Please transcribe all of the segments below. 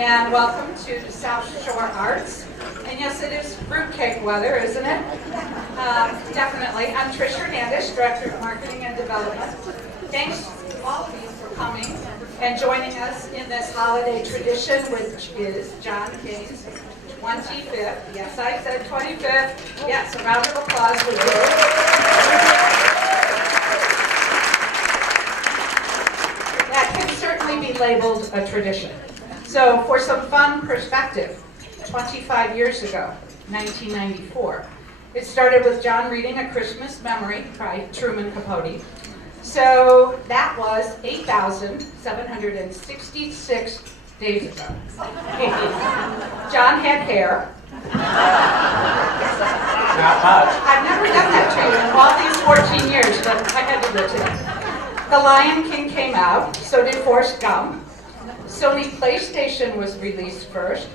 and welcome to the South Shore Arts. And yes, it is fruitcake weather, isn't it? Definitely. I'm Trish Hernandez, Director of Marketing and Development. Thanks to all of you for coming and joining us in this holiday tradition, which is John Cain's 25th. Yes, I said 25th. Yes, a round of applause would That can certainly be labeled a tradition. So for some fun perspective, 25 years ago, 1994, it started with John reading A Christmas Memory by Truman Capote. So that was 8,766 days ago. John had hair. Not much. I've never done that to you in all these 14 years, but I had to do it today. The Lion King came out, so did Forrest Gump. Sony PlayStation was released first.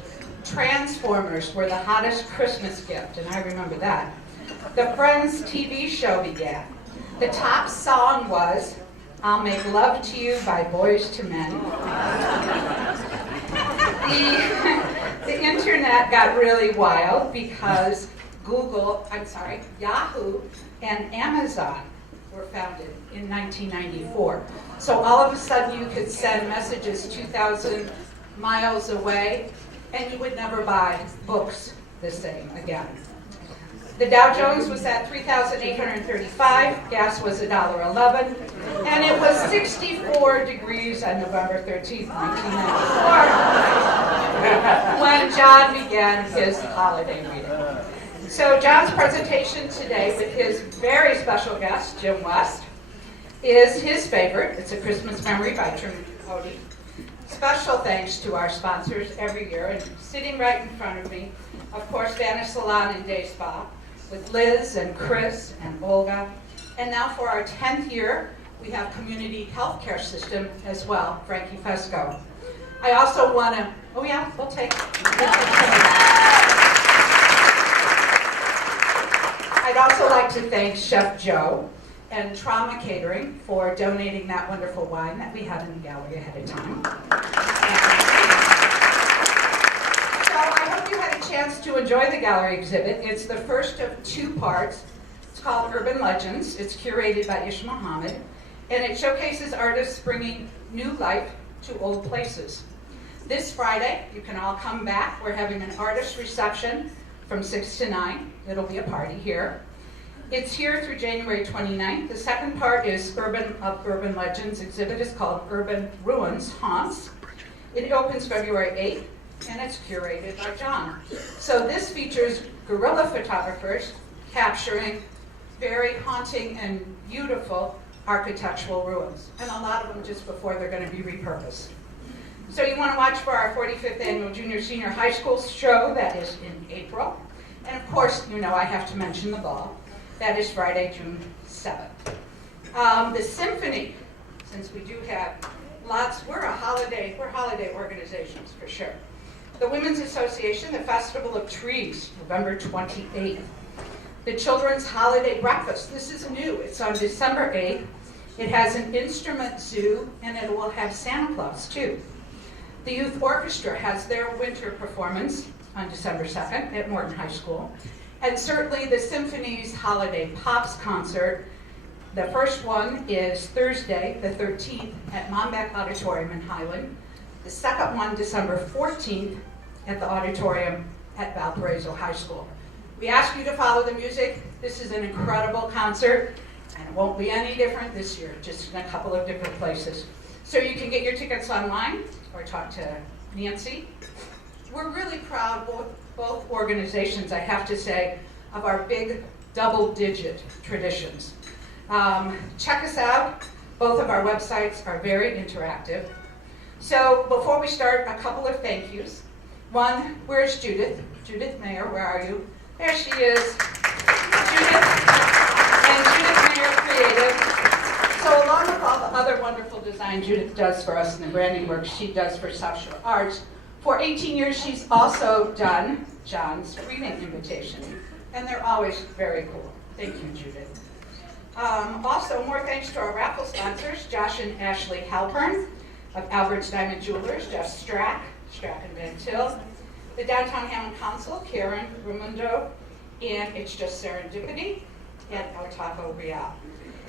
Transformers were the hottest Christmas gift, and I remember that. The Friends TV show began. The top song was I'll Make Love to You by Boys to Men. The internet got really wild because Yahoo and Amazon were founded in 1994. So all of a sudden you could send messages 2,000 miles away and you would never buy books the same again. The Dow Jones was at 3,835, gas was $1.11, and it was 64 degrees on November 13th, 1994, when John began his holiday reading. So John's presentation today with his very special guest, Jim West, is his favorite. It's A Christmas Memory by Truman Capote. Special thanks to our sponsors every year, and sitting right in front of me, of course, Vanish Salon and Day Spa, with Liz and Chris and Olga. And now for our 10th year, we have Community Healthcare System as well, Frankie Fesco. I also want to, oh yeah, we'll take it. I'd also like to thank Chef Joe and Trauma Catering for donating that wonderful wine that we had in the gallery ahead of time. So I hope you had a chance to enjoy the gallery exhibit. It's the first of two parts. It's called Urban Legends. It's curated by Ish Muhammad, and it showcases artists bringing new life to old places. This Friday, you can all come back. We're having an artist reception from 6 to 9. It'll be a party here. It's here through January 29th. The second part is Urban Legends exhibit. It's called Urban Ruins Haunts. It opens February 8th, and it's curated by John. So this features guerrilla photographers capturing very haunting and beautiful architectural ruins, and a lot of them just before they're going to be repurposed. So you want to watch for our 45th annual Junior Senior High School show. That is in April. And of course, you know I have to mention the ball. That is Friday, June 7th. The symphony, since we do have lots, we're holiday organizations for sure. The Women's Association, the Festival of Trees, November 28th. The Children's Holiday Breakfast, this is new, it's on December 8th. It has an instrument zoo, and it will have Santa Claus too. The Youth Orchestra has their winter performance on December 2nd at Morton High School. And certainly the Symphony's Holiday Pops concert. The first one is Thursday, the 13th, at Mombeck Auditorium in Highland. The second one, December 14th, at the auditorium at Valparaiso High School. We ask you to follow the music. This is an incredible concert, and it won't be any different this year, just in a couple of different places. So you can get your tickets online or talk to Nancy. We're really proud, both organizations, I have to say, of our big double-digit traditions. Check us out. Both of our websites are very interactive. So before we start, a couple of thank yous. One, where's Judith? Judith Mayer, where are you? There she is. Judith, and Judith Mayer Creative. So along with all the other wonderful design Judith does for us and the branding work she does for South Shore Arts, for 18 years she's also done John's reading invitation. And they're always very cool. Thank you, Judith. Also, more thanks to our raffle sponsors, Josh and Ashley Halpern of Albert's Diamond Jewelers, Jeff Strack, Strachan Van Til, the Downtown Hammond Council, Karen Ramundo, and It's Just Serendipity, and El Taco Real.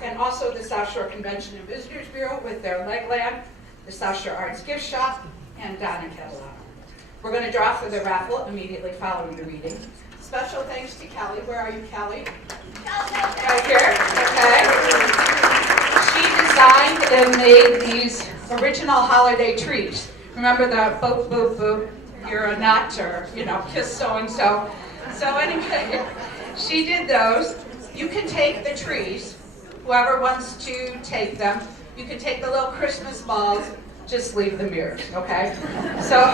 And also the South Shore Convention and Visitors Bureau with their leg lamp, the South Shore Arts Gift Shop, and Donna Catalano. We're going to draw for the raffle immediately following the reading. Special thanks to Kelly. Where are you, Kelly? Right here. Okay. She designed and made these original holiday trees. Remember the boop, boop, boop, you're a nut, or, kiss so-and-so. So anyway, she did those. You can take the trees, whoever wants to take them. You can take the little Christmas balls, just leave them here, okay? So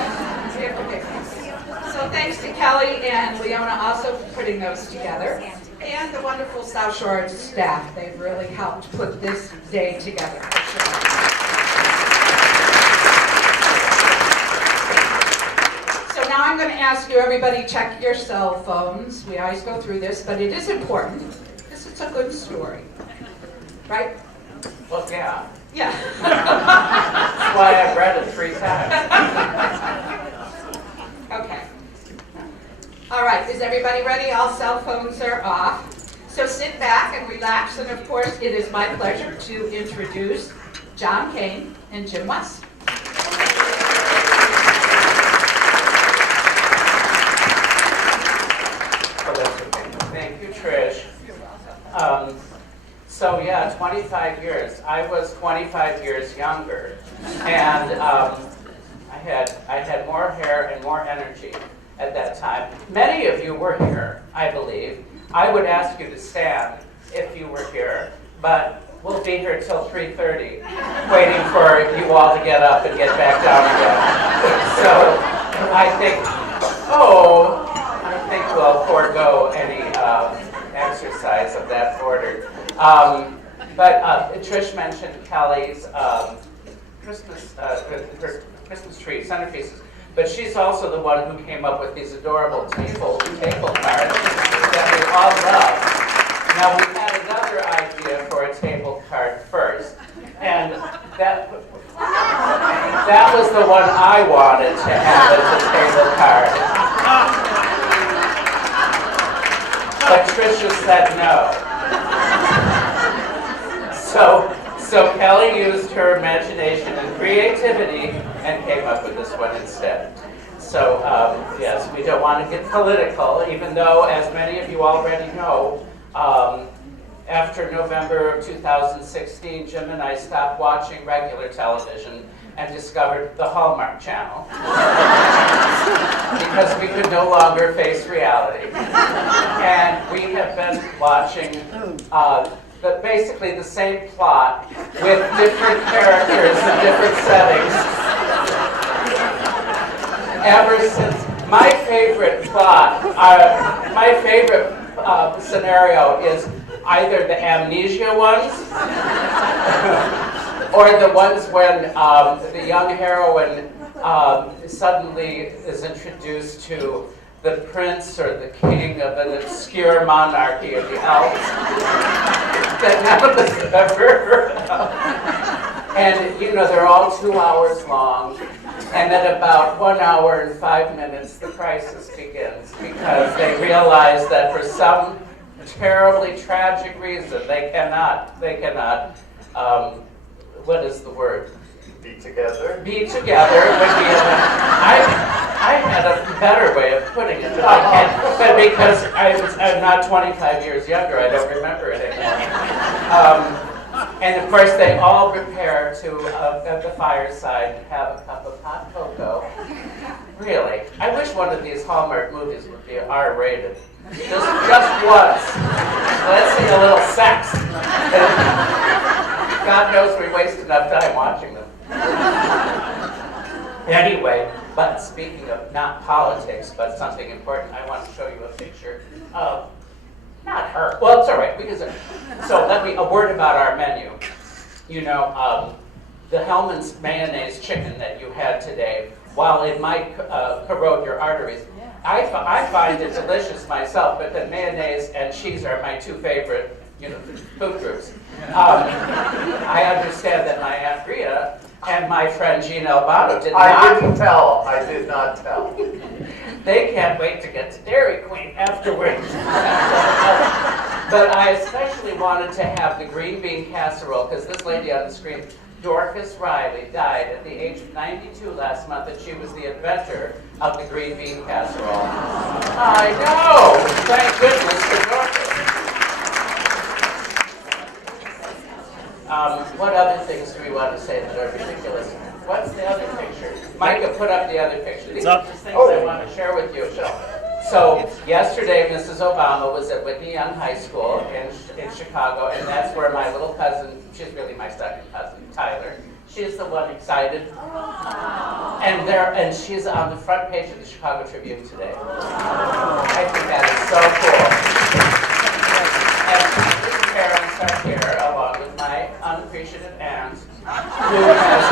thanks to Kelly and Leona also for putting those together. And the wonderful South Shore staff. They've really helped put this day together. So now I'm going to ask you, everybody, check your cell phones. We always go through this, but it is important because it's a good story. Right? Well, yeah. Yeah. That's why I've read it 3 times. Okay. All right, is everybody ready? All cell phones are off. So sit back and relax, and of course, it is my pleasure to introduce John Cain and Jim West. Oh, that's okay. Thank you, Trish. So yeah, 25 years. I was 25 years younger, and I had more hair and more energy at that time. Many of you were here, I believe. I would ask you to stand if you were here, but we'll be here till 3:30, waiting for you all to get up and get back down again. So I think we'll forego any exercise of that order. But Trish mentioned Kelly's Christmas tree centerpieces, but she's also the one who came up with these adorable table cards that we all love. Now we had another idea for a table card first, and that was the one I wanted to have as a table card. But Tricia said no. So Kelly used her imagination and creativity and came up with this one instead. So yes, we don't want to get political, even though, as many of you already know, after November of 2016, Jim and I stopped watching regular television and discovered the Hallmark Channel because we could no longer face reality. And we have been watching basically the same plot with different characters in different settings ever since. My favorite plot, my favorite scenario is either the amnesia ones or the ones when the young heroine suddenly is introduced to the prince or the king of an obscure monarchy of the Alps that none of us have ever heard of. And, they're all 2 hours long. And at about 1 hour and 5 minutes, the crisis begins because they realize that for some terribly tragic reason, they cannot, what is the word? Be together. Be together would be I had a better way of putting it, but I can't. But because I'm not 25 years younger, I don't remember it anymore. And of course, they all prepare to, at the fireside, have a cup of hot cocoa. Really, I wish one of these Hallmark movies would be R-rated. Just once. Let's see a little sex. God knows we waste enough time watching them. Anyway, but speaking of not politics, but something important, I want to show you a picture of, not her, well, it's all right, because, so a word about our menu. The Hellman's mayonnaise chicken that you had today, while it might corrode your arteries, I find it delicious myself, but the mayonnaise and cheese are my 2 favorite, food groups. I understand that my Aunt Rhea and my friend Jean Albano did I not. didn't tell. I did not tell. They can't wait to get to Dairy Queen afterwards. But I especially wanted to have the green bean casserole because this lady on the screen, Dorcas Riley, died at the age of 92 last month, and she was the inventor of the green bean casserole. I know! Thank goodness for Dorcas. What other things do we want to say that are ridiculous? What's the other picture? Micah, put up the other picture. These are just things I want to share with you. So yesterday, Mrs. Obama was at Whitney Young High School in Chicago, and that's where my little cousin, she's really my second cousin, Tyler, she's the one excited. And she's on the front page of the Chicago Tribune today. I think that is so cool. And his parents are here, along with my unappreciative aunt, who has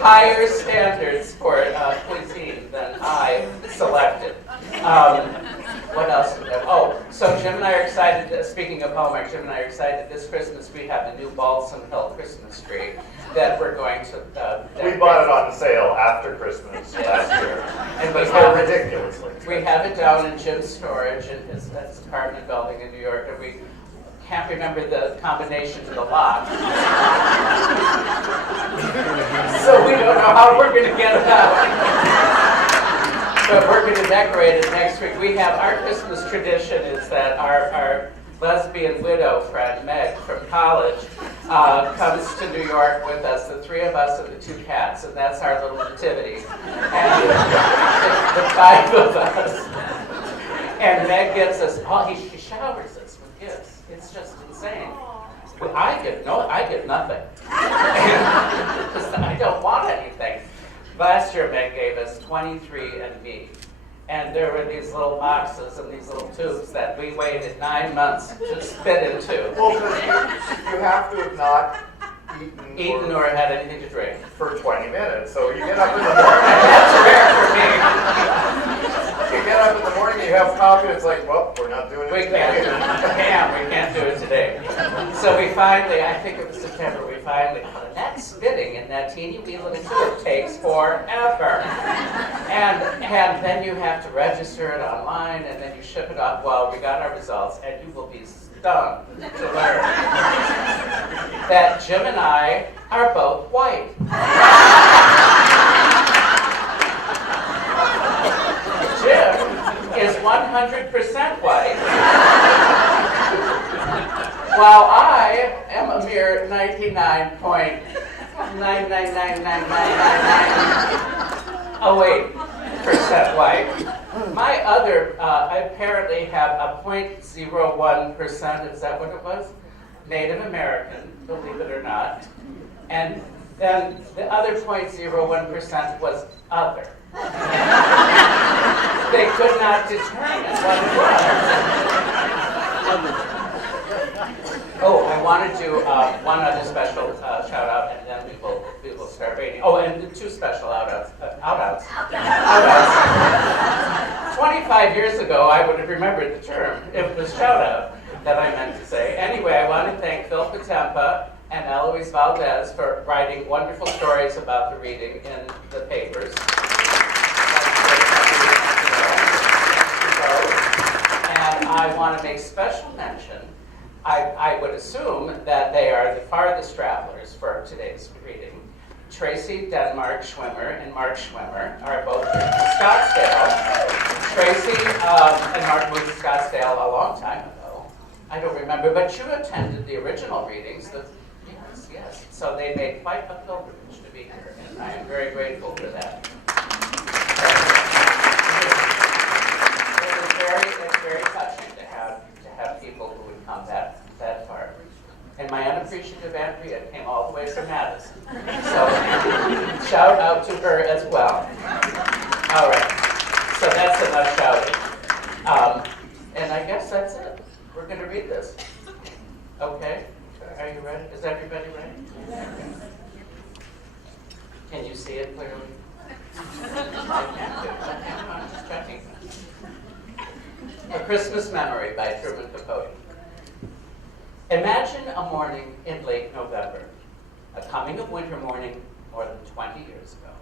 higher standards for cuisine than I selected. What else? Oh, so Jim and I are excited, speaking of Hallmark, Jim and I are excited this Christmas we have the new Balsam Hill Christmas tree that we're going to We bought it on sale after Christmas last year. And But so ridiculously. we have it down in Jim's storage in his apartment building in New York, and we can't remember the combination to the lock. So we don't know how we're going to get it out. But we're going to decorate it next week. We have our Christmas tradition is that our lesbian widow friend, Meg, from college, comes to New York with us, the three of us and the two cats, and that's our little nativity. And the five of us. And Meg gives us, she showers us with gifts. It's just insane. Well, I get nothing. Because I don't want anything. Last year, Meg gave us 23andMe. And there were these little boxes and these little tubes that we waited 9 months to spit into. Well, you have to have not Eaten or had anything to drink. For 20 minutes. So you get up in the morning. That's rare for me. You get up in the morning, you have coffee, it's like, well, we're not doing it today. We can't do it today. So we finally, I think it was September, the next spitting in that teeny wee little tube takes forever. And then you have to register it online, and then you ship it off. Well, we got our results, and you will be stunned to learn that Jim and I are both white. Jim is 100% white, while I am a mere 99.9999998% white. My other, I apparently have a 0.01%, is that what it was? Native American, believe it or not. And then the other 0.01% was other. They could not determine what it was. Oh, I want to do one other special shout out, and then we will start rating. Oh, and the two special outs. 25 years ago, I would have remembered the term. It was shout out that I meant to say. Anyway, I want to thank Phil Patempa and Eloise Valdez for writing wonderful stories about the reading in the papers. And I want to make special mention. I would assume that they are the farthest travelers for today's reading. Tracy Denmark Schwimmer and Mark Schwimmer are both here from Scottsdale. Tracy and Mark moved to Scottsdale a long time ago. I don't remember, but you attended the original readings. Yes. So they made quite a pilgrimage to be here, and I am very grateful for that. It's very touching to have people who would come that far. And my unappreciative Aunt Rita came all the way from Madison. So shout out to her as well. All right. So that's enough shouting. And I guess that's it. We're going to read this. Okay? Are you ready? Is everybody ready? Can you see it clearly? I can't do it. Okay, I'm just checking. A Christmas Memory by Truman Capote. Imagine a morning in late November. a coming of winter morning more than 20 years ago.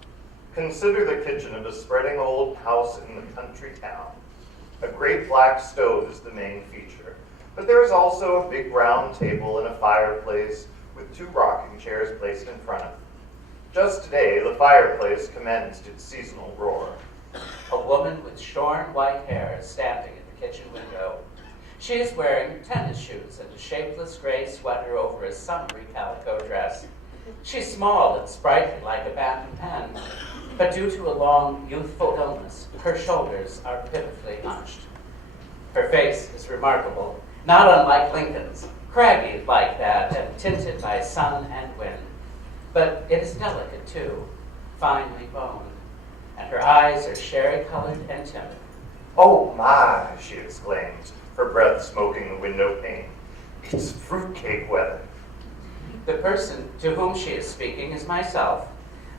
Consider the kitchen of a spreading old house in the country town. A great black stove is the main feature, but there is also a big round table and a fireplace with 2 rocking chairs placed in front of it. Just today, the fireplace commenced its seasonal roar. A woman with shorn white hair is standing at the kitchen window. She is wearing tennis shoes and a shapeless gray sweater over a summery calico dress. She's small and sprightly like a fountain pen, but due to a long, youthful illness, her shoulders are pitifully hunched. Her face is remarkable, not unlike Lincoln's, craggy like that and tinted by sun and wind. But it is delicate too, finely boned, and her eyes are sherry-colored and timid. Oh my, she exclaims, her breath smoking the window pane. It's fruitcake weather. The person to whom she is speaking is myself.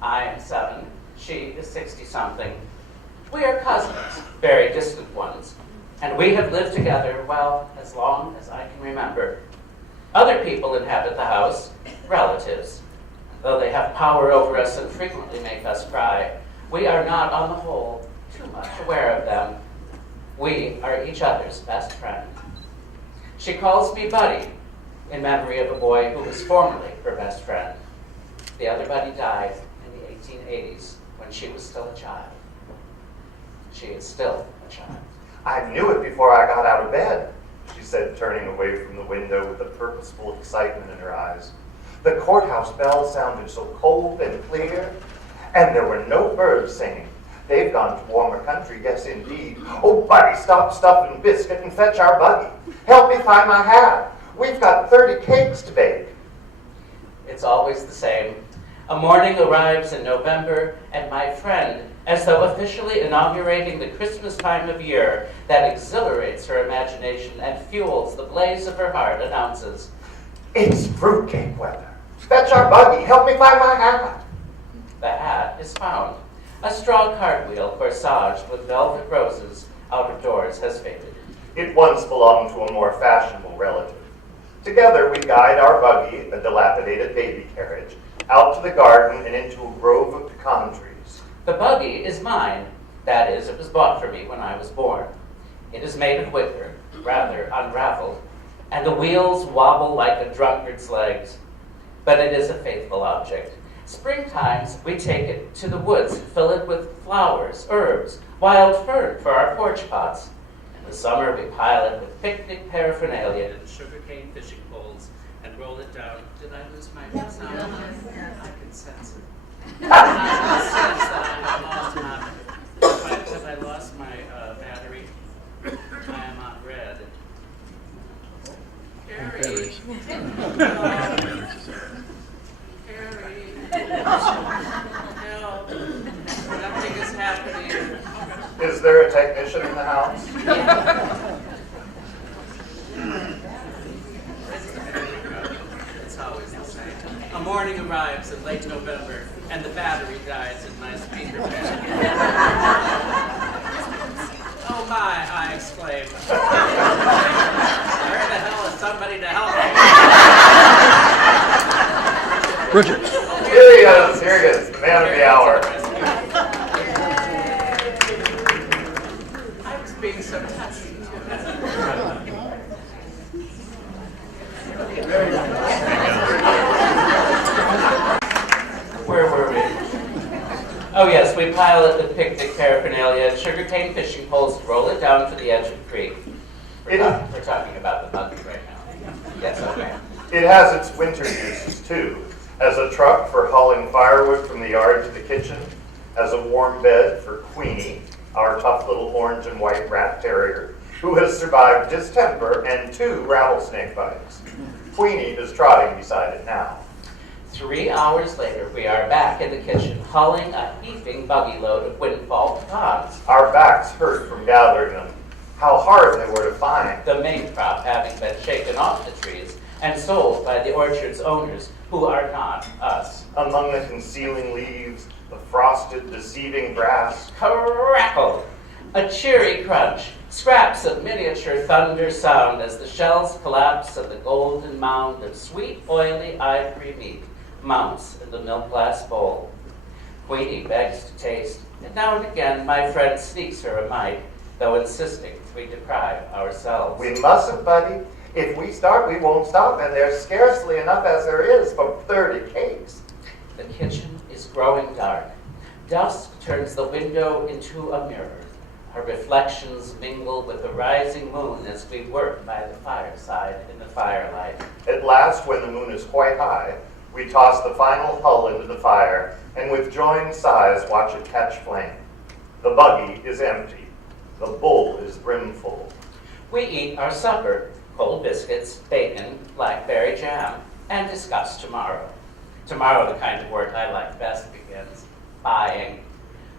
I am 7, she is 60-something. We are cousins, very distant ones, and we have lived together, well, as long as I can remember. Other people inhabit the house, relatives. Though they have power over us and frequently make us cry, we are not, on the whole, too much aware of them. We are each other's best friend. She calls me Buddy, in memory of a boy who was formerly her best friend. The other Buddy died in the 1880s when she was still a child. She is still a child. I knew it before I got out of bed, she said, turning away from the window with a purposeful excitement in her eyes. The courthouse bell sounded so cold and clear, and there were no birds singing. They've gone to warmer country, yes indeed. Oh, Buddy, stop stuffing biscuit and fetch our buggy. Help me find my hat. We've got 30 cakes to bake. It's always the same. A morning arrives in November, and my friend, as though officially inaugurating the Christmas time of year that exhilarates her imagination and fuels the blaze of her heart, announces, It's fruitcake weather. Fetch our buggy. Help me find my hat. the hat is found. A straw cartwheel corsaged with velvet roses out of doors has faded. It once belonged to a more fashionable relative. Together we guide our buggy, a dilapidated baby carriage, out to the garden and into a grove of pecan trees. The buggy is mine. That is, it was bought for me when I was born. It is made of wicker, rather unraveled, and the wheels wobble like a drunkard's legs. But it is a faithful object. Springtimes, we take it to the woods and fill it with flowers, herbs, wild fern for our porch pots. In the summer, we pile it with picnic paraphernalia and sugarcane fishing poles and roll it down. Did I lose my sound? I can sense it. I can sense that because I lost my battery. I am on red. Carrie. Help. Nothing is happening. Is there a technician in the house? It's always the same. A morning arrives in late November, and the battery dies in my speaker bag. Oh my, I exclaim. Where the hell is somebody to help me? Richard. Here he is, the man of the hour. I was being so touchy, Where were we? Oh yes, we pile it with picnic paraphernalia and sugarcane fishing poles to roll it down to the edge of the creek. We're talking about the buggy right now. Yes, okay. It has its winter uses too, as a truck for hauling firewood from the yard to the kitchen, as a warm bed for Queenie, our tough little orange and white rat terrier, who has survived distemper and 2 rattlesnake bites. Queenie is trotting beside it now. 3 hours later, we are back in the kitchen, hauling a heaping buggy load of windfall pecans. Our backs hurt from gathering them. How hard they were to find. The main crop having been shaken off the trees and sold by the orchard's owners, who are not us. Among the concealing leaves, the frosted, deceiving grass. Crackle! A cheery crunch, scraps of miniature thunder sound as the shells collapse of the golden mound of sweet, oily ivory meat mounts in the milk glass bowl. Queenie begs to taste, and now and again my friend sneaks her a mite, though insisting we deprive ourselves. We mustn't, buddy. If we start, we won't stop, and there's scarcely enough as there is for 30 cakes. The kitchen is growing dark. Dusk turns the window into a mirror. Her reflections mingle with the rising moon as we work by the fireside in the firelight. At last, when the moon is quite high, we toss the final hull into the fire, and with joined sighs watch it catch flame. The buggy is empty. The bowl is brimful. We eat our supper, cold biscuits, bacon, blackberry jam, and discuss tomorrow. Tomorrow, the kind of work I like best begins. Buying.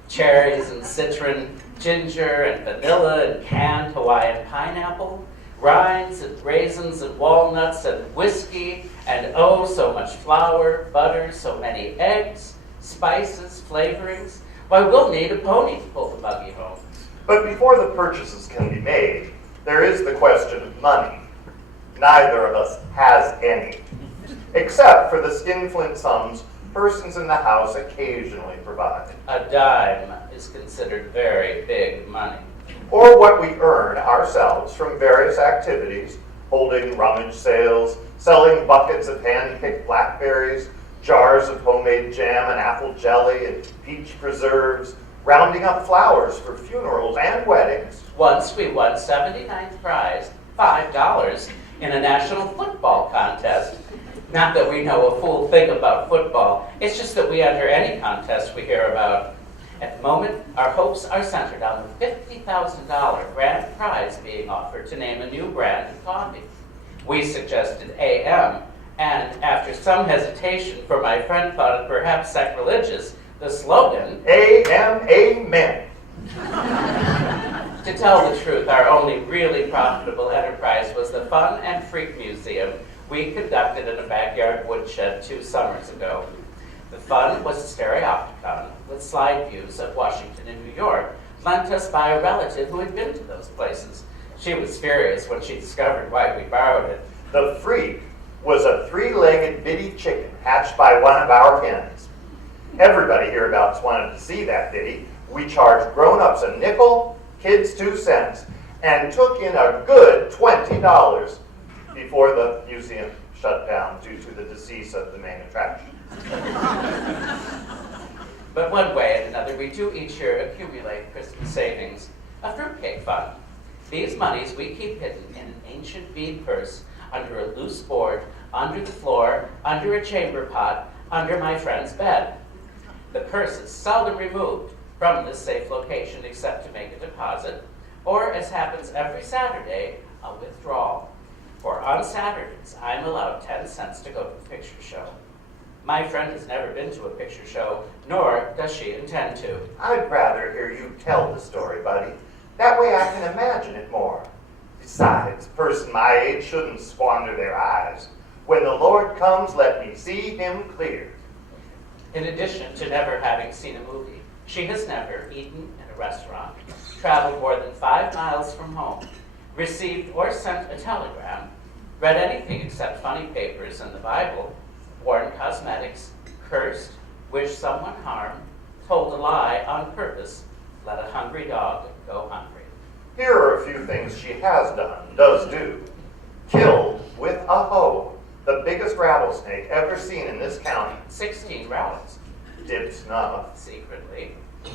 Cherries and citron, ginger and vanilla and canned Hawaiian pineapple, rinds and raisins and walnuts and whiskey, and oh, so much flour, butter, so many eggs, spices, flavorings. Why, we'll need a pony to pull the buggy home. But before the purchases can be made, there is the question of money. Neither of us has any, except for the skinflint sums persons in the house occasionally provide. A dime is considered very big money. Or what we earn ourselves from various activities, holding rummage sales, selling buckets of hand-picked blackberries, jars of homemade jam and apple jelly and peach preserves, rounding up flowers for funerals and weddings. Once we won 79th prize, $5, in a national football contest. Not that we know a full thing about football, it's just that we enter any contest we hear about. At the moment, our hopes are centered on the $50,000 grand prize being offered to name a new brand of coffee. We suggested AM, and after some hesitation, for my friend thought it perhaps sacrilegious, the slogan, AM, amen. To tell the truth, our only really profitable enterprise was the Fun and Freak Museum we conducted in a backyard woodshed 2 summers ago. The Fun was a stereopticon with slide views of Washington and New York, lent us by a relative who had been to those places. She was furious when she discovered why we borrowed it. The Freak was a 3-legged bitty chicken hatched by one of our hens. Everybody hereabouts wanted to see that bitty. We charged grown-ups a nickel, kids 2 cents, and took in a good $20 before the museum shut down due to the decease of the main attraction. But one way and another, we do each year accumulate Christmas savings, a fruitcake fund. These monies we keep hidden in an ancient bead purse, under a loose board, under the floor, under a chamber pot, under my friend's bed. The purse is seldom removed from this safe location except to make a deposit, or, as happens every Saturday, a withdrawal. For on Saturdays, I'm allowed 10 cents to go to the picture show. My friend has never been to a picture show, nor does she intend to. I'd rather hear you tell the story, buddy. That way I can imagine it more. Besides, a person my age shouldn't squander their eyes. When the Lord comes, let me see him clear. In addition to never having seen a movie, she has never eaten in a restaurant, traveled more than 5 miles from home, received or sent a telegram, read anything except funny papers and the Bible, worn cosmetics, cursed, wished someone harm, told a lie on purpose, let a hungry dog go hungry. Here are a few things she has done, does do. Killed with a hoe the biggest rattlesnake ever seen in this county. 16 rattles, Dip snuff. secretly.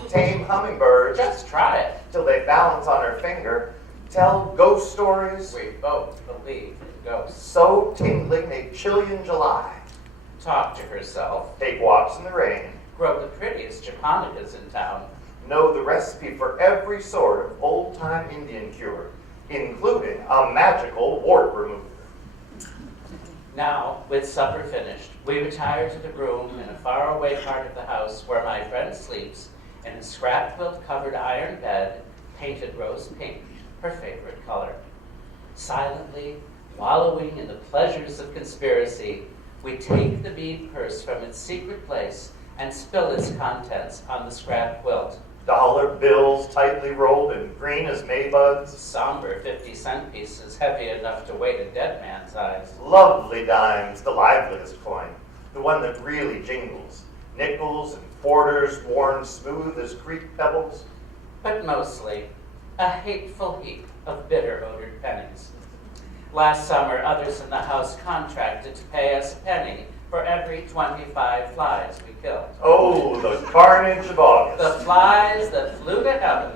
Tame hummingbirds Just try it. till they balance on her finger. Tell ghost stories We both believe in ghosts. so tingling they chill you in July. Talk to herself. Take walks in the rain. Grow the prettiest japonicas in town. Know the recipe for every sort of old-time Indian cure, including a magical wart remover. Now, with supper finished, we retire to the room in a faraway part of the house where my friend sleeps in a scrap quilt-covered iron bed, painted rose pink, her favorite color. Silently, wallowing in the pleasures of conspiracy, we take the bead purse from its secret place and spill its contents on the scrap quilt. Dollar bills tightly rolled and green as maybuds. Somber 50-cent pieces heavy enough to weight a dead man's eyes. Lovely dimes, the liveliest coin. the one that really jingles. Nickels and quarters worn smooth as creek pebbles. But mostly a hateful heap of bitter-odored pennies. Last summer, others in the house contracted to pay us a penny for every 25 flies we killed. Oh, the carnage of August. The flies that flew to heaven.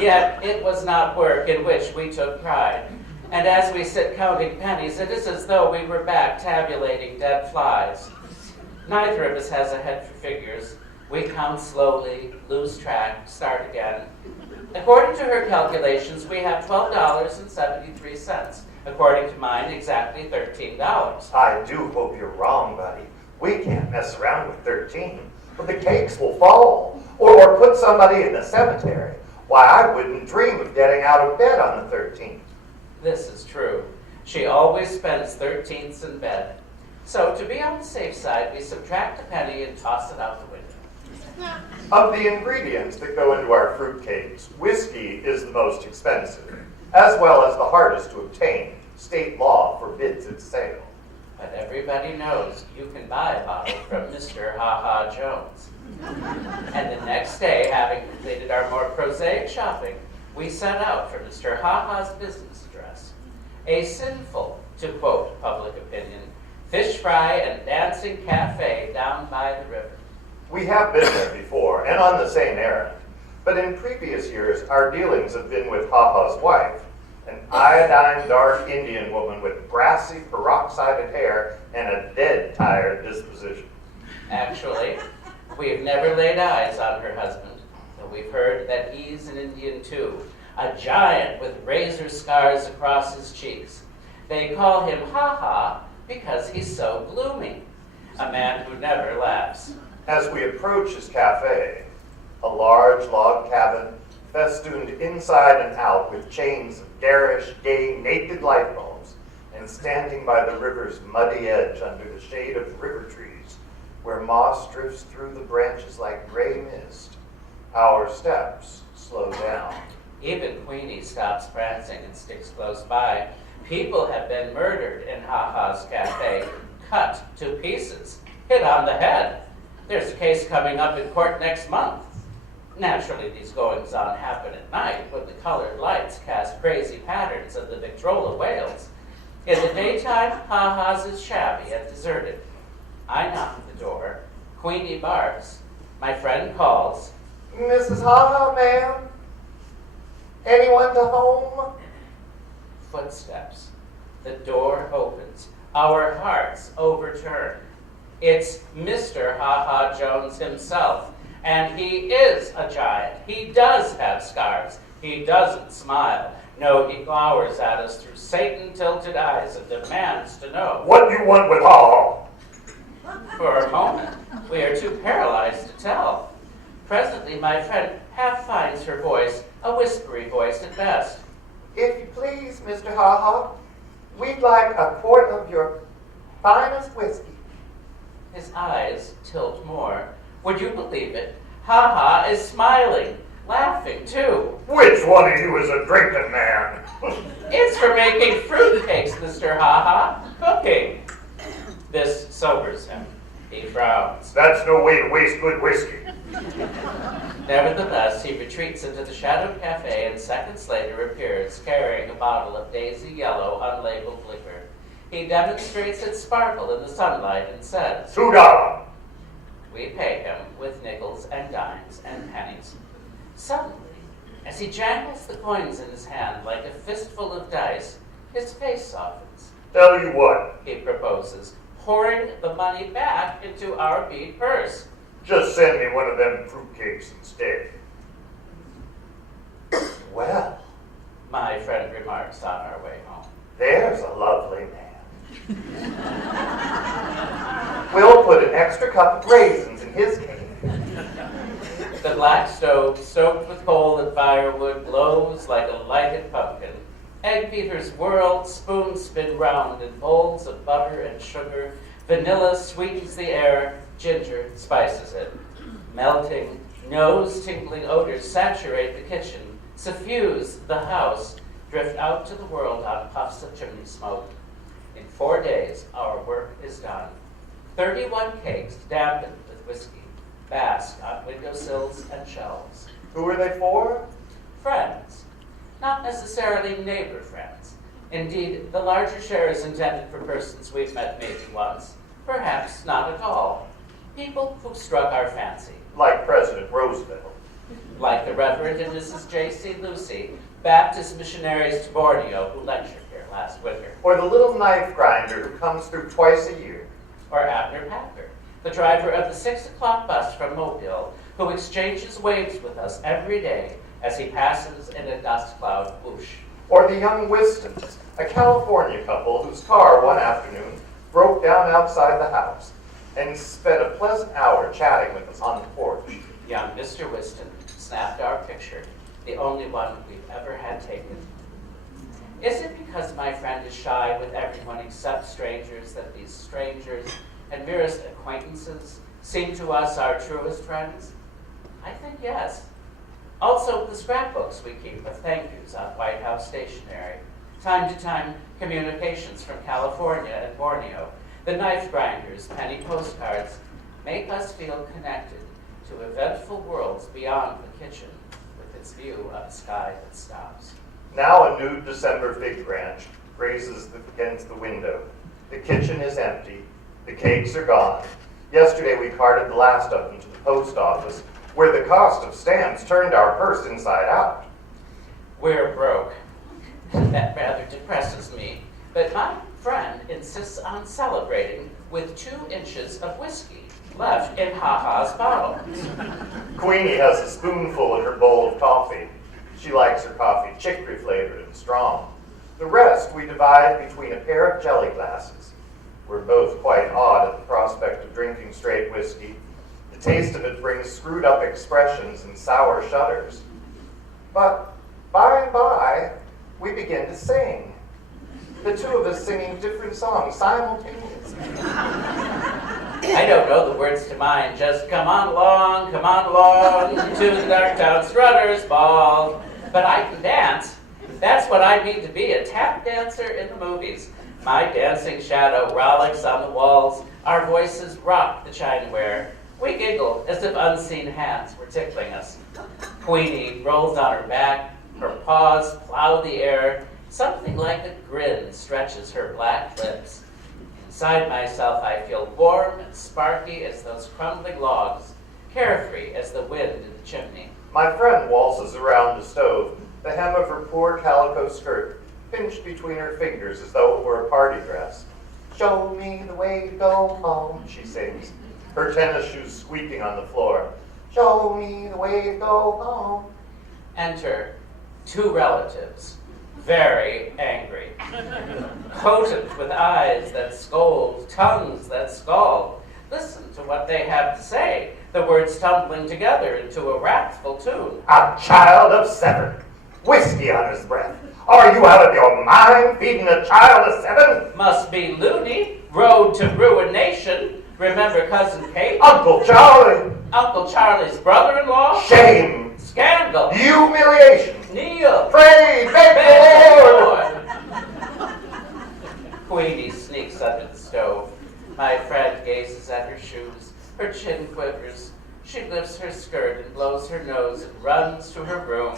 Yet it was not work in which we took pride. And as we sit counting pennies, it is as though we were back tabulating dead flies. Neither of us has a head for figures. We count slowly, lose track, start again. According to her calculations, we have $12.73. According to mine, exactly $13. I do hope you're wrong, buddy. We can't mess around with 13. But the cakes will fall. Or put somebody in the cemetery. Why, I wouldn't dream of getting out of bed on the 13th. This is true. She always spends 13ths in bed. So to be on the safe side, we subtract a penny and toss it out the window. Of the ingredients that go into our fruit cakes, whiskey is the most expensive, as well as the hardest to obtain. State law forbids its sale. But everybody knows you can buy a bottle from Mr. Ha Ha Jones. And the next day, having completed our more prosaic shopping, we set out for Mr. Ha Ha's business address. A sinful, to quote public opinion, fish fry and dancing cafe down by the river. We have been there before, and on the same errand. But in previous years, our dealings have been with Ha-Ha's wife, an iodine dark Indian woman with brassy, peroxided hair and a dead tired disposition. Actually, we've never laid eyes on her husband, though we've heard that he's an Indian too, a giant with razor scars across his cheeks. They call him Ha-Ha because he's so gloomy, a man who never laughs. As we approach his cafe, a large log cabin festooned inside and out with chains of garish, gay, naked light bulbs, and standing by the river's muddy edge under the shade of river trees, where moss drifts through the branches like gray mist, our steps slow down. Even Queenie stops prancing and sticks close by. People have been murdered in Ha-Ha's cafe, cut to pieces, hit on the head. There's a case coming up in court next month. Naturally, these goings-on happen at night when the colored lights cast crazy patterns of the Victrola whales. In the daytime, Ha-Ha's is shabby and deserted. I knock at the door. Queenie barks. My friend calls. Mrs. Ha-Ha, ma'am? Anyone to home? Footsteps. The door opens. Our hearts overturn. It's Mr. Ha-Ha Jones himself. And he is a giant. He does have scars. He doesn't smile. No, he glowers at us through Satan-tilted eyes and demands to know. What do you want with Ha-Ha? For a moment, we are too paralyzed to tell. Presently, my friend half finds her voice, a whispery voice at best. If you please, Mr. Ha-Ha, we'd like a quart of your finest whiskey. His eyes tilt more. Would you believe it? Ha-Ha is smiling, laughing too. Which one of you is a drinking man? It's for making fruitcakes, Mr. Ha-Ha. Cooking. This sobers him. He frowns. That's no way to waste good whiskey. Nevertheless, he retreats into the shadowed cafe and seconds later appears carrying a bottle of daisy yellow unlabeled liquor. He demonstrates its sparkle in the sunlight and says, $2. We pay him with nickels and dimes and pennies. Suddenly, as he jangles the coins in his hand like a fistful of dice, his face softens. Tell you what, He proposes, pouring the money back into our bead purse. just send me one of them fruitcakes instead. Well, My friend remarks on our way home. there's a lovely man. We'll put an extra cup of raisins in his cake. The black stove, stoked with coal and firewood, glows like a lighted pumpkin. Egg beaters whirl, spoons spin round in bowls of butter and sugar. Vanilla sweetens the air, ginger spices it. Melting, nose-tingling odors saturate the kitchen, suffuse the house, drift out to the world on puffs of chimney smoke. In 4 days, our work is done. 31 cakes dampened with whiskey bask on windowsills and shelves. Who are they for? Friends, not necessarily neighbor friends. Indeed, the larger share is intended for persons we've met maybe once, perhaps not at all. People who've struck our fancy. Like President Roosevelt. Like the Reverend and Mrs. J.C. Lucy, Baptist missionaries to Borneo who lectured here last winter. Or the little knife grinder who comes through twice a year. Or Abner Packer, the driver of the 6 o'clock bus from Mobile, who exchanges waves with us every day as he passes in a dust cloud whoosh. Or the young Wistons, a California couple whose car one afternoon broke down outside the house and spent a pleasant hour chatting with us on the porch. Young Mr. Whiston snapped our picture, the only one we've ever had taken. Is it because my friend is shy with everyone except strangers that these strangers and merest acquaintances seem to us our truest friends? I think yes. Also, the scrapbooks we keep of thank yous on White House stationery, time to time communications from California and Borneo, the knife grinders, penny postcards, make us feel connected to eventful worlds beyond the kitchen with its view of a sky that stops. Now a nude December fig branch grazes against the window. The kitchen is empty. The cakes are gone. Yesterday we carted the last of them to the post office, where the cost of stamps turned our purse inside out. We're broke. That rather depresses me. But my friend insists on celebrating with 2 inches of whiskey left in Ha-Ha's bottle. Queenie has a spoonful in her bowl of coffee. She likes her coffee chicory flavored and strong. The rest we divide between a pair of jelly glasses. We're both quite awed at the prospect of drinking straight whiskey. The taste of it brings screwed up expressions and sour shudders. But by and by, we begin to sing. The 2 of us singing different songs simultaneously. I don't know the words to mine, just come on along to the Darktown Strutters Ball. But I can dance. That's what I mean to be, a tap dancer in the movies. My dancing shadow rollicks on the walls. Our voices rock the chinaware. We giggle as if unseen hands were tickling us. Queenie rolls on her back. Her paws plow the air. Something like a grin stretches her black lips. Inside myself, I feel warm and sparky as those crumbling logs, carefree as the wind in the chimney. My friend waltzes around the stove, the hem of her poor calico skirt pinched between her fingers as though it were a party dress. Show me the way to go home, she sings, her tennis shoes squeaking on the floor. Show me the way to go home. Enter 2 relatives, very angry, potent with eyes that scold, tongues that scald. Listen to what they have to say, the words tumbling together into a wrathful tune. A child of 7, whiskey on his breath. Are you out of your mind, feeding a child of 7? Must be loony, road to ruination. Remember Cousin Kate? Uncle Charlie! Uncle Charlie's brother-in-law? Shame! Scandal! Humiliation! Kneel! Pray, beg the Lord! Queenie sneaks under the stove. My friend gazes at her shoes. Her chin quivers. She lifts her skirt and blows her nose and runs to her room.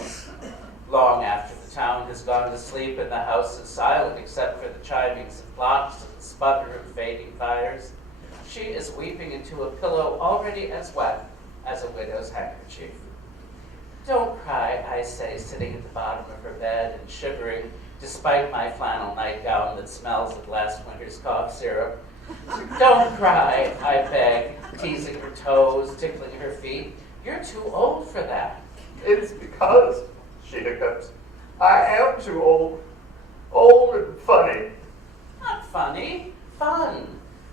Long after the town has gone to sleep and the house is silent except for the chimings of clocks and the sputter of fading fires, she is weeping into a pillow already as wet as a widow's handkerchief. Don't cry, I say, sitting at the bottom of her bed and shivering, despite my flannel nightgown that smells of last winter's cough syrup. Don't cry, I beg, teasing her toes, tickling her feet. You're too old for that. It's because, she hiccups, I am too old. Old and funny. Not funny, fun.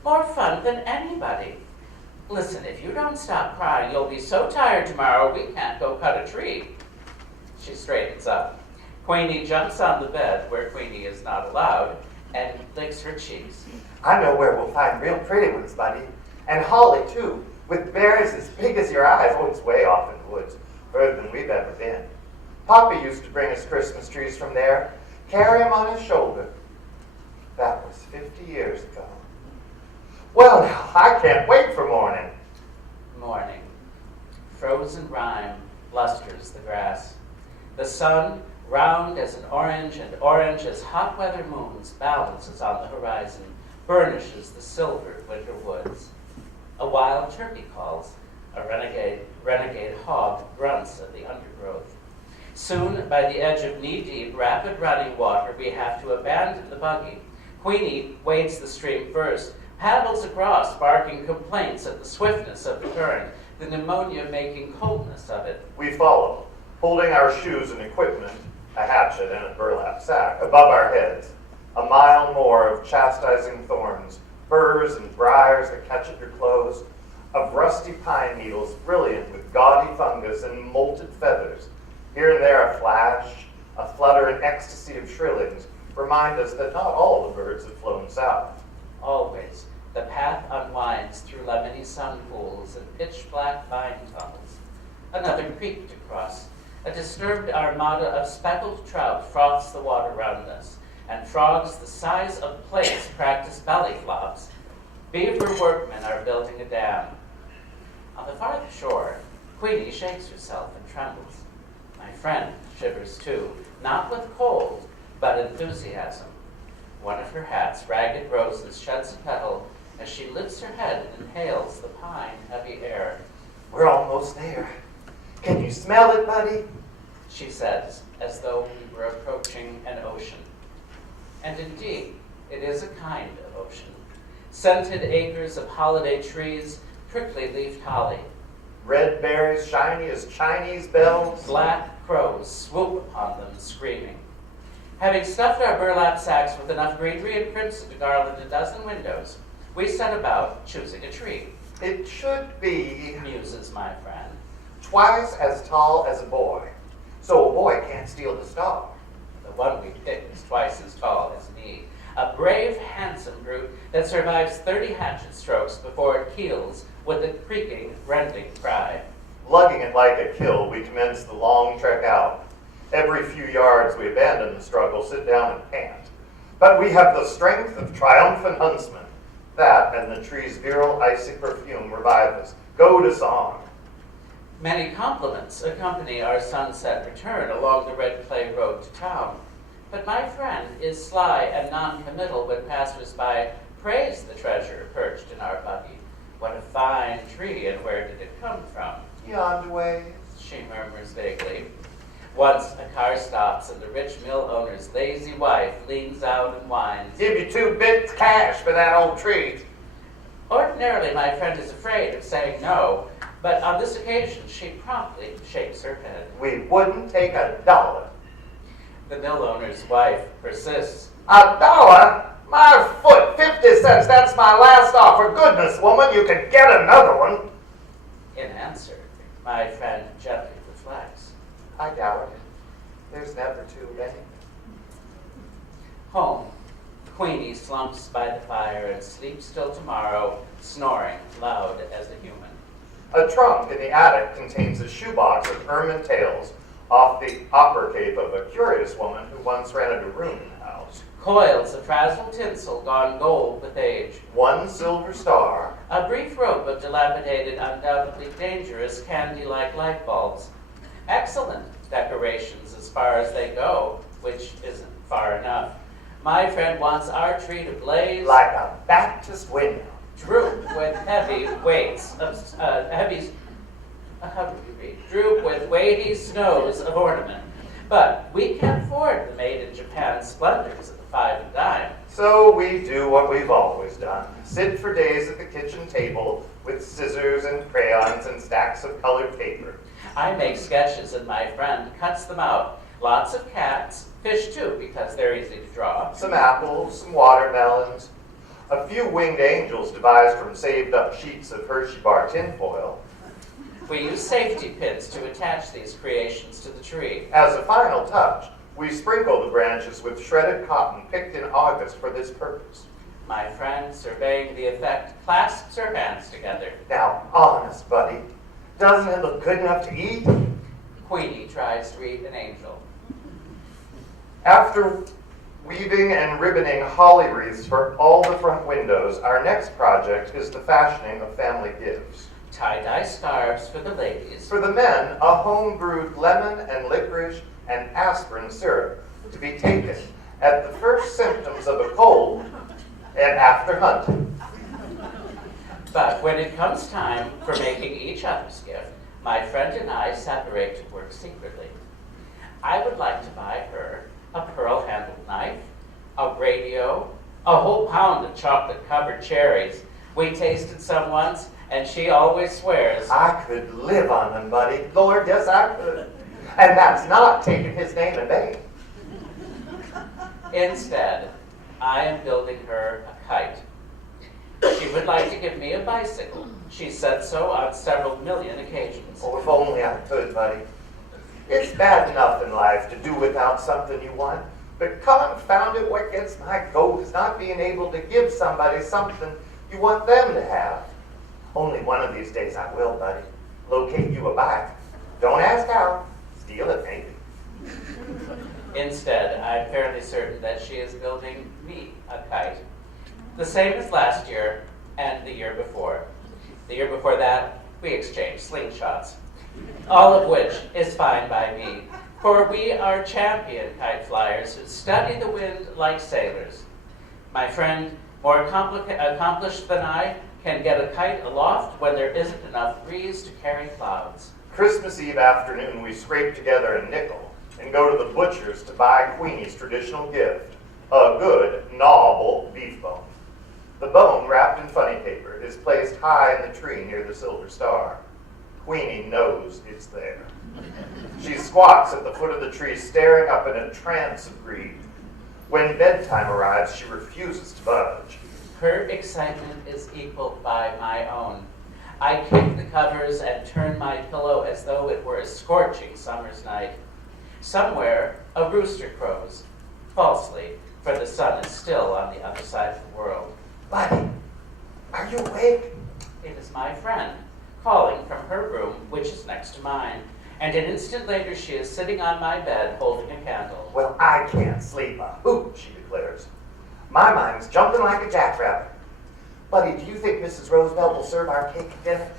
More fun than anybody. Listen, if you don't stop crying, you'll be so tired tomorrow we can't go cut a tree. She straightens up. Queenie jumps on the bed, where Queenie is not allowed, and licks her cheeks. I know where we'll find real pretty ones, buddy. And holly, too, with berries as big as your eyes. Oh, it's way off in the woods, further than we've ever been. Papa used to bring us Christmas trees from there, carry them on his shoulder. That was 50 years ago. Well, now, I can't wait for morning. Morning. Frozen rime blusters the grass. The sun, round as an orange and orange as hot weather moons, balances on the horizon, burnishes the silver winter woods. A wild turkey calls. A renegade hog grunts at the undergrowth. Soon, by the edge of knee-deep, rapid running water, we have to abandon the buggy. Queenie wades the stream first, paddles across, barking complaints at the swiftness of the current, the pneumonia-making coldness of it. We follow, holding our shoes and equipment, a hatchet and a burlap sack, above our heads. A mile more of chastising thorns, burrs and briars that catch at your clothes, of rusty pine needles brilliant with gaudy fungus and molted feathers. Here and there a flash, a flutter and ecstasy of shrillings remind us that not all the birds have flown south. Always, the path unwinds through lemony sun pools and pitch-black vine tunnels. Another creek to cross. A disturbed armada of speckled trout froths the water round us, and frogs the size of plates practice belly flops. Beaver workmen are building a dam. On the farther shore, Queenie shakes herself and trembles. My friend shivers too, not with cold, but enthusiasm. One of her hat's ragged roses sheds a petal as she lifts her head and inhales the pine-heavy air. We're almost there. Can you smell it, buddy? She says, as though we were approaching an ocean. And indeed, it is a kind of ocean. Scented acres of holiday trees, prickly-leafed holly. Red berries shiny as Chinese bells. Black crows swoop upon them, screaming. Having stuffed our burlap sacks with enough greenery and crimson to garland a dozen windows, we set about choosing a tree. It should be Muses my friend. twice as tall as a boy, so a boy can't steal the star. The one we picked is twice as tall as me. A brave, handsome brute that survives 30 hatchet strokes before it keels with a creaking, rending cry. Lugging it like a kill, we commence the long trek out. Every few yards we abandon the struggle, sit down and pant. But we have the strength of triumphant huntsmen. That and the tree's virile, icy perfume revive us. Go to song. Many compliments accompany our sunset return along the red clay road to town. But my friend is sly and non-committal when passers-by praise the treasure perched in our buggy. What a fine tree, and where did it come from? Yonder ways. She murmurs vaguely. Once a car stops and the rich mill owner's lazy wife leans out and whines. Give you 2 bits cash for that old tree. Ordinarily, my friend is afraid of saying no, but on this occasion, she promptly shakes her head. We wouldn't take $1. The mill owner's wife persists. $1? My foot, 50 cents. That's my last offer. Goodness, woman, you could get another one. In answer, my friend gently reflects. I doubt it. There's never too many. Home. Queenie slumps by the fire and sleeps till tomorrow, snoring loud as a human. A trunk in the attic contains a shoebox of ermine tails off the opera cape of a curious woman who once rented a room in the house. Coils of frazzled tinsel gone gold with age. 1 silver star. A brief rope of dilapidated, undoubtedly dangerous candy-like light bulbs. Excellent decorations as far as they go, which isn't far enough. My friend wants our tree to blaze Like a Baptist window. droop with heavy weights of droop with weighty snows of ornament. But we can't afford the made-in-Japan splendors of the 5 and dime. So we do what we've always done. Sit for days at the kitchen table with scissors and crayons and stacks of colored paper. I make sketches and my friend cuts them out. Lots of cats, fish too, because they're easy to draw. Some apples, some watermelons, a few winged angels devised from saved up sheets of Hershey bar tinfoil. We use safety pins to attach these creations to the tree. As a final touch, we sprinkle the branches with shredded cotton picked in August for this purpose. My friend, surveying the effect, clasps her hands together. Now, honest, buddy, doesn't it look good enough to eat? Queenie tries to eat an angel. After Weaving and ribboning holly wreaths for all the front windows, our next project is the fashioning of family gifts. Tie-dye scarves for the ladies. For the men, a home-brewed lemon and licorice and aspirin syrup to be taken at the first symptoms of a cold and after hunting. But when it comes time for making each other's gift, my friend and I separate to work secretly. I would like to buy her a pearl-handled knife, a radio, a whole pound of chocolate-covered cherries. We tasted some once, and she always swears. I could live on them, buddy. Lord, yes, I could. And that's not taking his name in vain. Instead, I am building her a kite. She would like to give me a bicycle. She said so on several million occasions. Oh, if only I could, buddy. It's bad enough in life to do without something you want, but confound it, what gets my goat is not being able to give somebody something you want them to have. Only one of these days I will, buddy. Locate you a bike. Don't ask how. Steal it, maybe. Instead, I'm fairly certain that she is building me a kite. The same as last year and the year before. The year before that, we exchanged slingshots. All of which is fine by me, for we are champion kite flyers who study the wind like sailors. My friend, more accomplished than I, can get a kite aloft when there isn't enough breeze to carry clouds. Christmas Eve afternoon, we scrape together a nickel and go to the butcher's to buy Queenie's traditional gift, a good, gnawable beef bone. The bone, wrapped in funny paper, is placed high in the tree near the silver star. Queenie knows it's there. She squats at the foot of the tree, staring up in a trance of greed. When bedtime arrives, she refuses to budge. Her excitement is equaled by my own. I kick the covers and turn my pillow as though it were a scorching summer's night. Somewhere, a rooster crows, falsely, for the sun is still on the other side of the world. Buddy, are you awake? It is my friend, calling from her room, which is next to mine, and an instant later she is sitting on my bed holding a candle. Well, I can't sleep a hoot, she declares. My mind's jumping like a jackrabbit. Buddy, do you think Mrs. Roosevelt will serve our cake at dinner?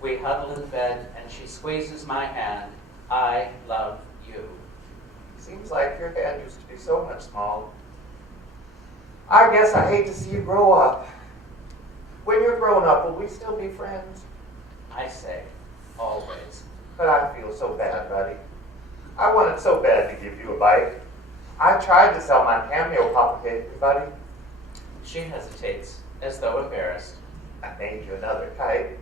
We huddle in bed, and she squeezes my hand. I love you. Seems like your hand used to be so much smaller. I guess I hate to see you grow up. When you're grown up, will we still be friends? I say, always. But I feel so bad, buddy. I wanted so bad to give you a bite. I tried to sell my cameo papa cake, buddy. She hesitates, as though embarrassed. I made you another kite.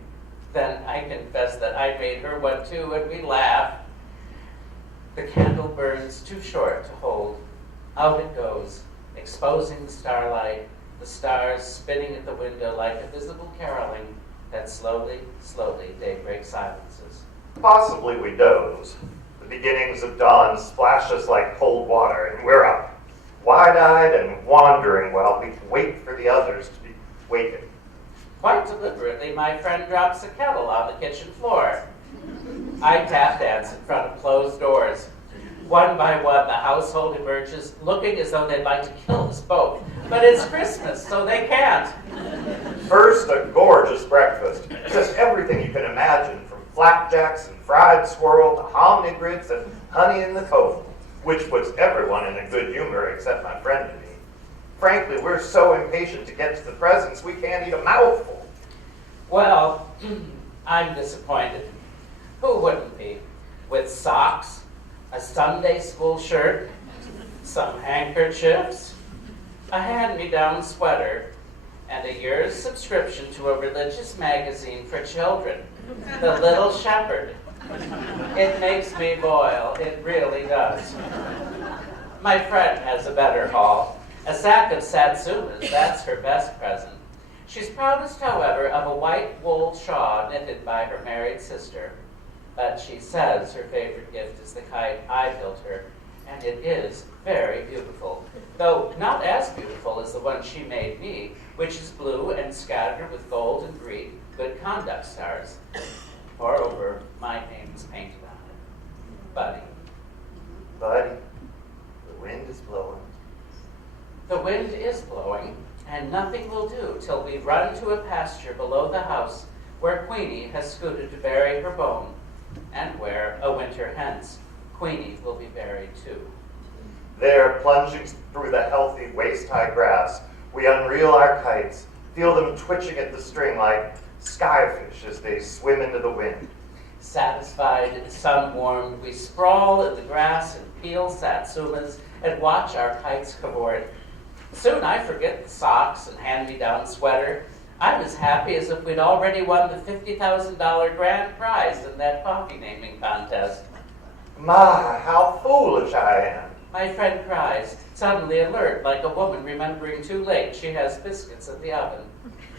Then I confess that I made her one too, and we laugh. The candle burns too short to hold. Out it goes, exposing the starlight, the stars spinning at the window like a visible caroling that slowly, slowly daybreak silences. Possibly we doze. The beginnings of dawn splash us like cold water, and we're up, wide-eyed and wandering while we wait for the others to be wakened. Quite deliberately, my friend drops a kettle on the kitchen floor. I tap dance in front of closed doors. One by one, the household emerges, looking as though they'd like to kill us both. But it's Christmas, so they can't. First, a gorgeous breakfast. Just everything you can imagine, from flapjacks and fried squirrel to hominy grits and honey in the cove, which puts everyone in a good humor except my friend and me. Frankly, we're so impatient to get to the presents, we can't eat a mouthful. Well, I'm disappointed. Who wouldn't be? With socks, a Sunday school shirt, some handkerchiefs, a hand-me-down sweater, and a year's subscription to a religious magazine for children, The Little Shepherd. It makes me boil, it really does. My friend has a better haul. A sack of satsumas, that's her best present. She's proudest, however, of a white wool shawl knitted by her married sister. But she says her favorite gift is the kite I built her, and it is very beautiful, though not as beautiful as the one she made me, which is blue and scattered with gold and green good conduct stars. Moreover, my name is painted on it. Buddy. Buddy, the wind is blowing. The wind is blowing, and nothing will do till we run to a pasture below the house where Queenie has scooted to bury her bone, and where, a winter hence, Queenie will be buried too. There, plunging through the healthy waist-high grass, we unreel our kites, feel them twitching at the string like skyfish as they swim into the wind. Satisfied and sun-warmed, we sprawl in the grass and peel satsumas and watch our kites cavort. Soon I forget the socks and hand-me-down sweater. I'm as happy as if we'd already won the $50,000 grand prize in that coffee naming contest. My, how foolish I am. My friend cries, suddenly alert, like a woman remembering too late she has biscuits in the oven.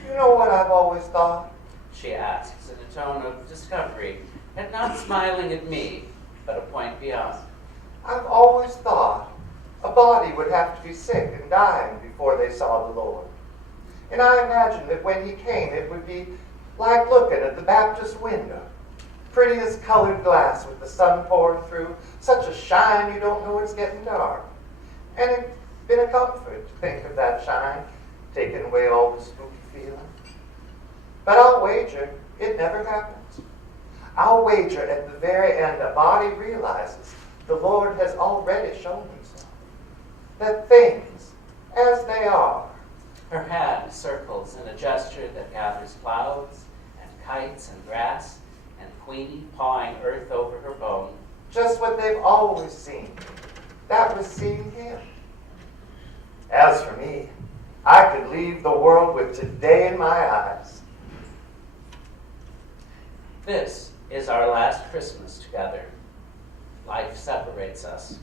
You know what I've always thought? She asks in a tone of discovery, and not smiling at me, but a point beyond. I've always thought a body would have to be sick and dying before they saw the Lord. And I imagined that when he came, it would be like looking at the Baptist window. Pretty as colored glass with the sun pouring through, such a shine you don't know it's getting dark. And it's been a comfort to think of that shine, taking away all the spooky feeling. But I'll wager it never happens. I'll wager at the very end a body realizes the Lord has already shown himself. That things, as they are. Her hand circles in a gesture that gathers clouds and kites and grass, and Queenie pawing earth over her bone. Just what they've always seen. That was seeing him. As for me, I could leave the world with today in my eyes. This is our last Christmas together. Life separates us.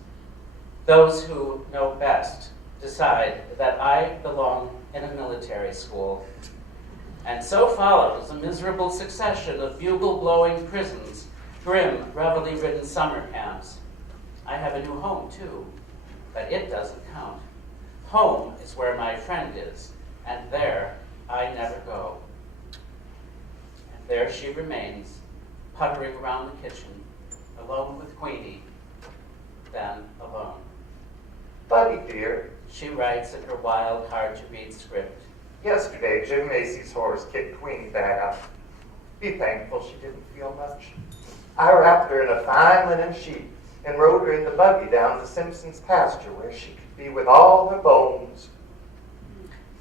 Those who know best decide that I belong in a military school. And so follows a miserable succession of bugle-blowing prisons, grim, reveille-ridden summer camps. I have a new home, too, but it doesn't count. Home is where my friend is, and there I never go. And there she remains, puttering around the kitchen, alone with Queenie, then alone. Buddy, dear, She writes in her wild, hard-to-read script. Yesterday, Jim Macy's horse kicked Queenie bad out. Be thankful she didn't feel much. I wrapped her in a fine linen sheet and rode her in the buggy down to Simpson's pasture where she could be with all her bones.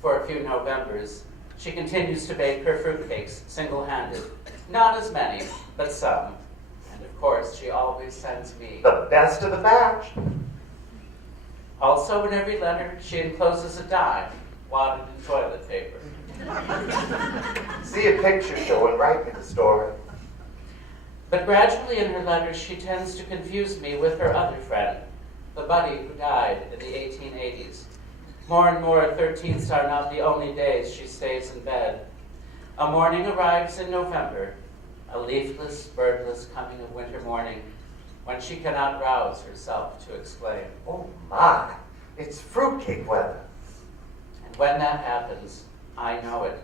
For a few Novembers, she continues to bake her fruitcakes single-handed. Not as many, but some. And of course, she always sends me. The best of the batch. Also, in every letter, she encloses a dime wadded in toilet paper. See a picture showing right in the story. But gradually in her letters, she tends to confuse me with her other friend, the buddy who died in the 1880s. More and more, 13ths are not the only days she stays in bed. A morning arrives in November, a leafless, birdless coming of winter morning, when she cannot rouse herself to exclaim. Oh my, it's fruitcake weather. And when that happens, I know it.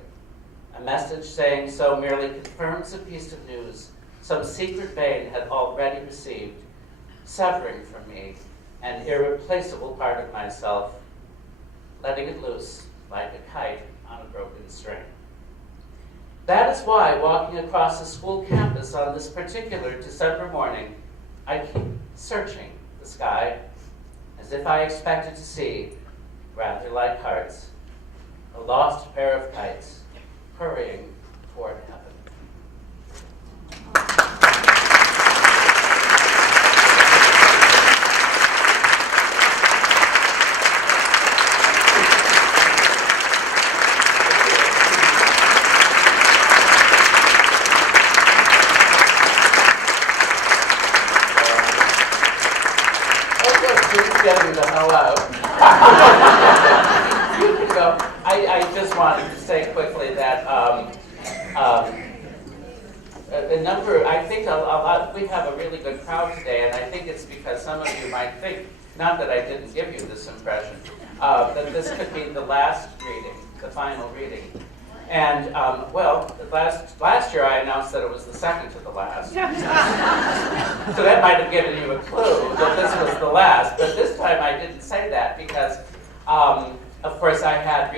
A message saying so merely confirms a piece of news some secret vein had already received, severing from me an irreplaceable part of myself, letting it loose like a kite on a broken string. That is why, walking across a school campus on this particular December morning, I keep searching the sky as if I expected to see, rather like hearts, a lost pair of kites hurrying toward heaven. Getting the hell out. You can go. I just wanted to say quickly that the number, I think a lot, we have a really good crowd today, and I think it's because some of you might think, not that I didn't give you this impression, that this could be the last reading, the final reading. And, well, last year I announced that it was the second to the last. So that might have given you a clue that this was the last. But this time I didn't say that because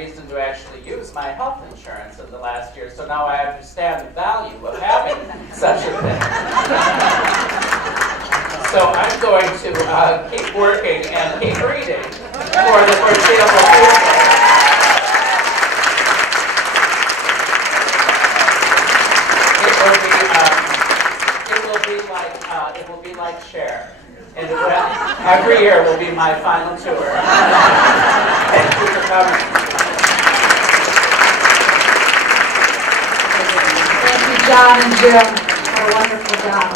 reason to actually use my health insurance in the last year, so now I understand the value of having such a thing. So I'm going to keep working and keep reading for the foreseeable future. It will be like Cher. And every year will be my final tour. Thank you for coming. Thank you, John and Jim, for a wonderful job.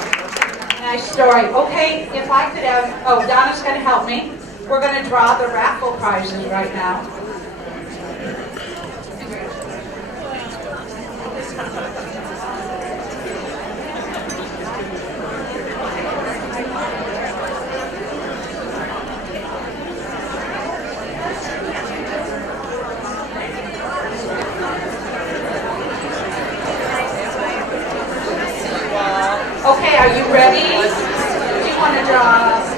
Nice story. Okay, if I could have, oh, Donna's going to help me. We're going to draw the raffle prizes right now. Okay, are you ready? Do you want to draw?